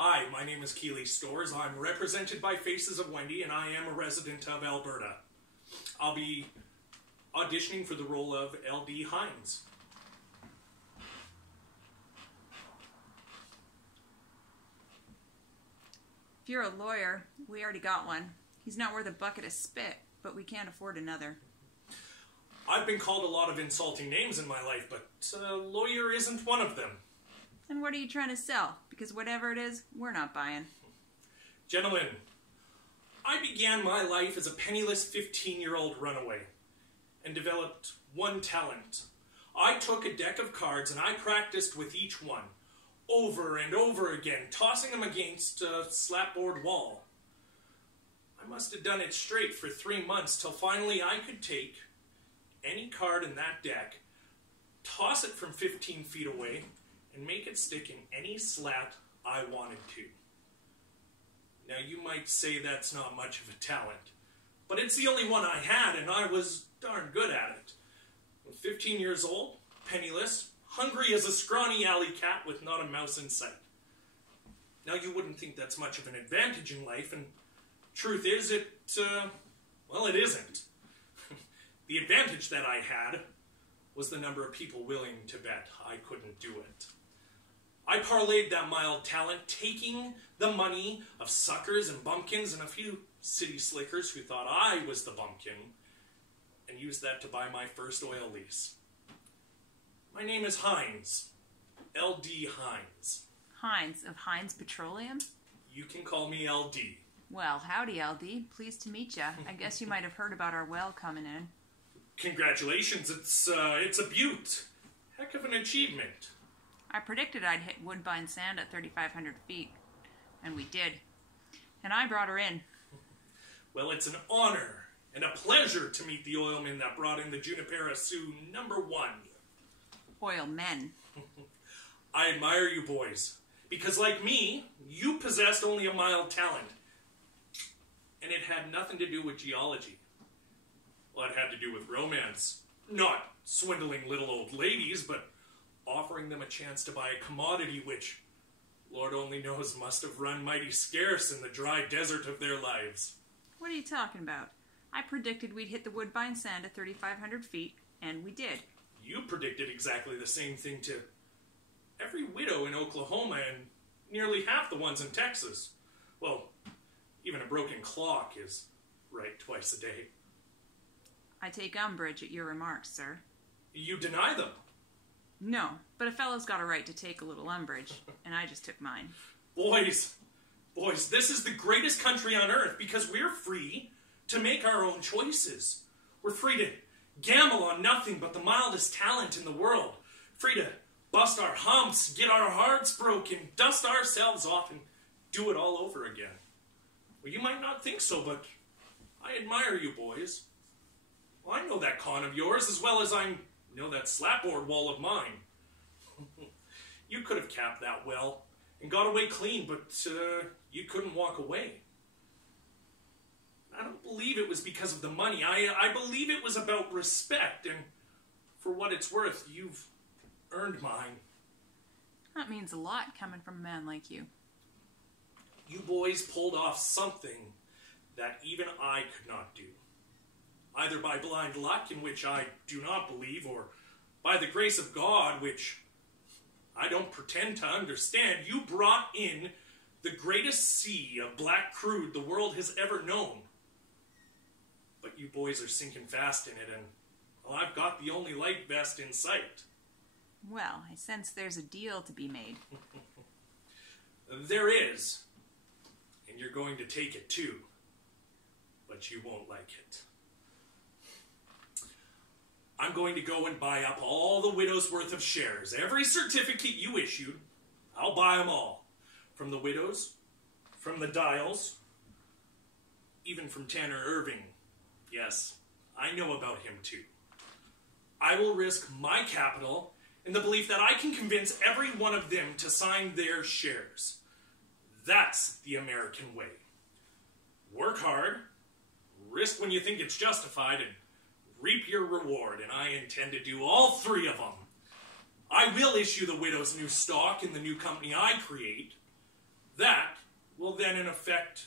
Hi, my name is Keeley Stores. I'm represented by Faces of Wendy, and I am a resident of Alberta. I'll be auditioning for the role of L.D. Heinz. If you're a lawyer, we already got one. He's not worth a bucket of spit, but we can't afford another. I've been called a lot of insulting names in my life, but lawyer isn't one of them. And what are you trying to sell? Because whatever it is, we're not buying. Gentlemen, I began my life as a penniless 15-year-old runaway and developed one talent. I took a deck of cards and I practiced with each one, over and over again, tossing them against a slapboard wall. I must have done it straight for 3 months till finally I could take any card in that deck, toss it from 15 feet away, and make it stick in any slat I wanted to. Now you might say that's not much of a talent, but it's the only one I had, and I was darn good at it. I'm 15 years old, penniless, hungry as a scrawny alley cat with not a mouse in sight. Now you wouldn't think that's much of an advantage in life, and truth is, it isn't. The advantage that I had was the number of people willing to bet I couldn't do it. I parlayed that mild talent, taking the money of suckers and bumpkins and a few city slickers who thought I was the bumpkin, and used that to buy my first oil lease. My name is Heinz. L.D. Heinz. Heinz of Heinz Petroleum? You can call me L.D. Well, howdy, LD. Pleased to meet ya. I guess you might have heard about our well coming in. Congratulations, it's a beaut. Heck of an achievement. I predicted I'd hit Woodbine Sand at 3,500 feet, and we did. And I brought her in. Well, it's an honor and a pleasure to meet the oilman that brought in the Junipero Sioux #1. Oil men. I admire you boys, because like me, you possessed only a mild talent. And it had nothing to do with geology. Well, it had to do with romance. Not swindling little old ladies, but offering them a chance to buy a commodity which, Lord only knows, must have run mighty scarce in the dry desert of their lives. What are you talking about? I predicted we'd hit the Woodbine Sand at 3,500 feet, and we did. You predicted exactly the same thing to every widow in Oklahoma and nearly half the ones in Texas. Well, even a broken clock is right twice a day. I take umbrage at your remarks, sir. You deny them. No, but a fellow's got a right to take a little umbrage, and I just took mine. Boys, this is the greatest country on earth because we're free to make our own choices. We're free to gamble on nothing but the mildest talent in the world. Free to bust our humps, get our hearts broken, dust ourselves off, and do it all over again. Well, you might not think so, but I admire you boys. Well, I know that con of yours as well as I know that slapboard wall of mine. You could have capped that well and got away clean, but you couldn't walk away. I don't believe it was because of the money. I believe it was about respect, and for what it's worth, you've earned mine. That means a lot coming from a man like you. You boys pulled off something that even I could not do. Either by blind luck, in which I do not believe, or by the grace of God, which I don't pretend to understand. You brought in the greatest sea of black crude the world has ever known. But you boys are sinking fast in it, and well, I've got the only light vest in sight. Well, I sense there's a deal to be made. There is. And you're going to take it too. But you won't like it. I'm going to go and buy up all the widow's worth of shares. Every certificate you issued, I'll buy them all. From the widows, from the Dials, even from Tanner Irving. Yes, I know about him too. I will risk my capital in the belief that I can convince every one of them to sign their shares. That's the American way. Work hard, risk when you think it's justified, and reap your reward, and I intend to do all 3 of them. I will issue the widow's new stock in the new company I create. That then in effect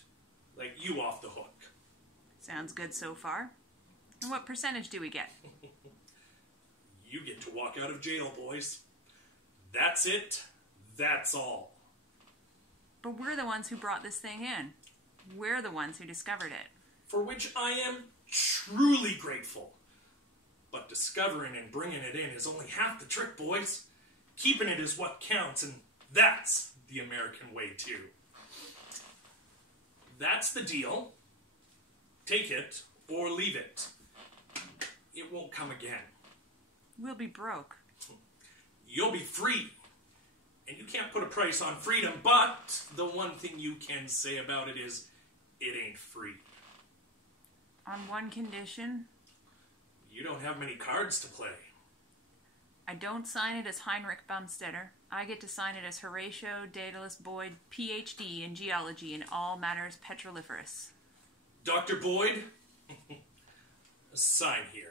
let you off the hook. Sounds good so far. And what percentage do we get? You get to walk out of jail, boys. That's it. That's all. But we're the ones who brought this thing in. We're the ones who discovered it. For which I am truly grateful. But discovering and bringing it in is only half the trick, boys. Keeping it is what counts, and that's the American way, too. That's the deal. Take it or leave it. It won't come again. We'll be broke. You'll be free. And you can't put a price on freedom, but the one thing you can say about it is, it ain't free. On one condition. You don't have many cards to play. I don't sign it as Heinrich Bumstetter. I get to sign it as Horatio Daedalus Boyd, Ph.D. in geology in all matters petroliferous. Dr. Boyd, sign here.